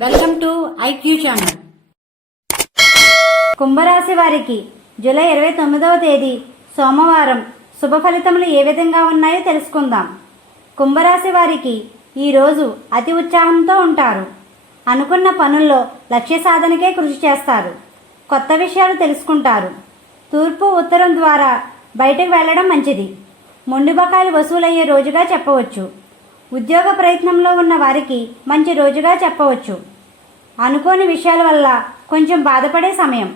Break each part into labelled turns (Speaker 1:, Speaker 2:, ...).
Speaker 1: Welcome to IQ channel.
Speaker 2: కుంభరాశి వారికి July ఇరవై తొమ్మిదవ తేదీ సోమవారం శుభ ఫలితములు ఏ విధంగా ఉన్నాయో తెలుసుకుందాం. కుంభరాశి వారికి ఈరోజు అతి ఉత్సాహంతో ఉంటారు. అనుకున్న పనుల్లో లక్ష్య సాధనకే కృషి చేస్తారు. కొత్త విషయాలు తెలుసుకుంటారు. తూర్పు ఉత్తరం ద్వారా బయటకు వెళ్ళడం మంచిది. మొండి బకాయిలు వసూలయ్యే రోజుగా చెప్పవచ్చు. ఉద్యోగ ప్రయత్నంలో ఉన్న వారికి మంచి రోజుగా చెప్పవచ్చు. అనుకోని విషయాల వల్ల కొంచెం బాధపడే సమయం.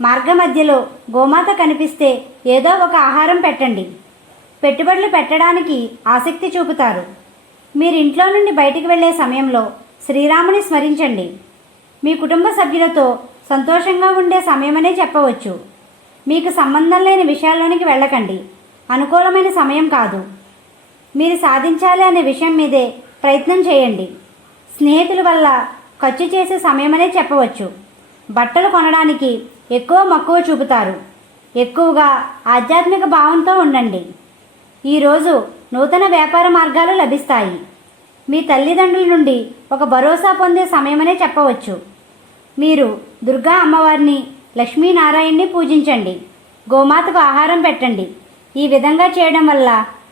Speaker 2: మార్గ మధ్యలో గోమాత కనిపిస్తే ఏదో ఒక ఆహారం పెట్టండి. పెట్టుబడులు పెట్టడానికి ఆసక్తి చూపుతారు. మీరు ఇంట్లో నుండి బయటికి వెళ్ళే సమయంలో శ్రీరాముని స్మరించండి. మీ కుటుంబ సభ్యులతో సంతోషంగా ఉండే సమయమనే చెప్పవచ్చు. మీకు సంబంధం లేని విషయాల్లోనికి వెళ్ళకండి. అనుకూలమైన సమయం కాదు. మీరు సాధించాలి అనే విషయం మీదే ప్రయత్నం చేయండి. స్నేహితుల వల్ల ఖర్చు చేసే సమయమనే చెప్పవచ్చు. బట్టలు కొనడానికి ఎక్కువ మక్కువ చూపుతారు. ఎక్కువగా ఆధ్యాత్మిక భావంతో ఉండండి. ఈరోజు నూతన వ్యాపార మార్గాలు లభిస్తాయి. మీ తల్లిదండ్రుల నుండి ఒక భరోసా పొందే సమయమనే చెప్పవచ్చు. మీరు దుర్గా అమ్మవారిని లక్ష్మీనారాయణ్ణి పూజించండి. గోమాతకు ఆహారం పెట్టండి. ఈ విధంగా చేయడం వల్ల